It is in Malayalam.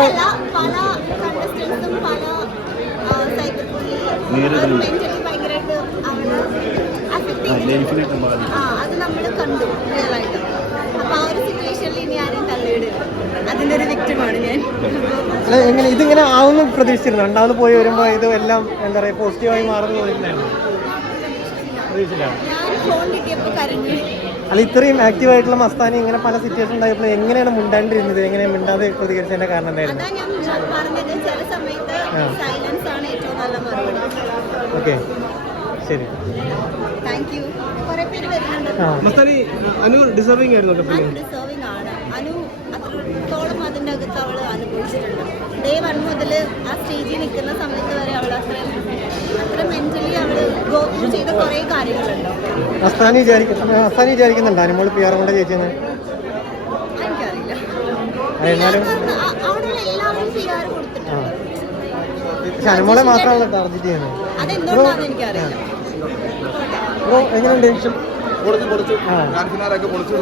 കാര്യങ്ങൾ പല കണ്ടസ്റ്റൻസും പല സൈബർ മെന്റലി ഭയങ്കരമായിട്ട് അവിടെ അഫക്ട് അത് നമ്മൾ കണ്ടു റിയലായിട്ട്. അപ്പൊ ആ ഒരു സിറ്റുവേഷനിൽ ഇനി ആരും തള്ളിയിടില്ല. അതിന്റെ ഒരു വിക്ടിമാണ് ഞാൻ. എങ്ങനെ ഇതിങ്ങനെ ആവുന്നു പ്രതീക്ഷിച്ചിരുന്നു? രണ്ടാമത് പോയി വരുമ്പോൾ ഇത് എല്ലാം എന്താ പറയുക പോസിറ്റീവായി മാറുന്നു തോന്നിയിട്ടുണ്ടായിരുന്നു? പ്രതീക്ഷിച്ചില്ല. ഞാൻ ഫോൺ കിട്ടിയപ്പോൾ കരഞ്ഞു. അല്ല, ഇത്രയും ആക്റ്റീവായിട്ടുള്ള മസ്താനി ഇങ്ങനെ പല സിറ്റുവേഷൻ ഉണ്ടായപ്പോൾ എങ്ങനെയാണ് മിണ്ടാണ്ടിരുന്നത്? എങ്ങനെ മിണ്ടാതെ പ്രതികരിച്ചതിന്റെ കാരണം എന്തായിരുന്നു? അതാ ഞാൻ പറഞ്ഞത്, ചില സമയത്ത് സൈലൻസ് ആണ് ഏറ്റവും നല്ല മറുപടി. ഓക്കെ, ശരി, താങ്ക് യു. കുറെ പേര് വരുന്നുണ്ട്. മസ്താനി അനു ഡിസർവിംഗ് ആയിരുന്നു. അനു ഡിസേർവിംഗ് ആണ്. അനു അത്രത്തോളം അതിൻ്റെ അകത്ത് അവൾ അനുഭവിച്ചിട്ടുണ്ട്. ഡേ 1 മുതൽ ആ സ്റ്റേജിൽ നിൽക്കുന്ന സമയത്ത് വരെ അവൾ അത്ര മെന്റലി അവൾ ഗോ ത്രൂ ചെയ്ത കുറേ കാര്യങ്ങളുണ്ടോ. മസ്താനി വിചാരിക്കുന്നുണ്ട് അനുമോള് PR കൊണ്ട് ചേച്ചിന്ന്? എനിക്കറിയില്ല. എന്നാലും അവിടെ എല്ലാവരും PR കൊടുത്തിട്ടുണ്ട്. പക്ഷെ അനുമോളെ മാത്രമാണല്ലോ ടാർഗറ്റ് ചെയ്യുന്നത്. അതെന്തുകൊണ്ടാണെന്ന് എനിക്കറിയില്ല. എങ്ങനെയുണ്ട്?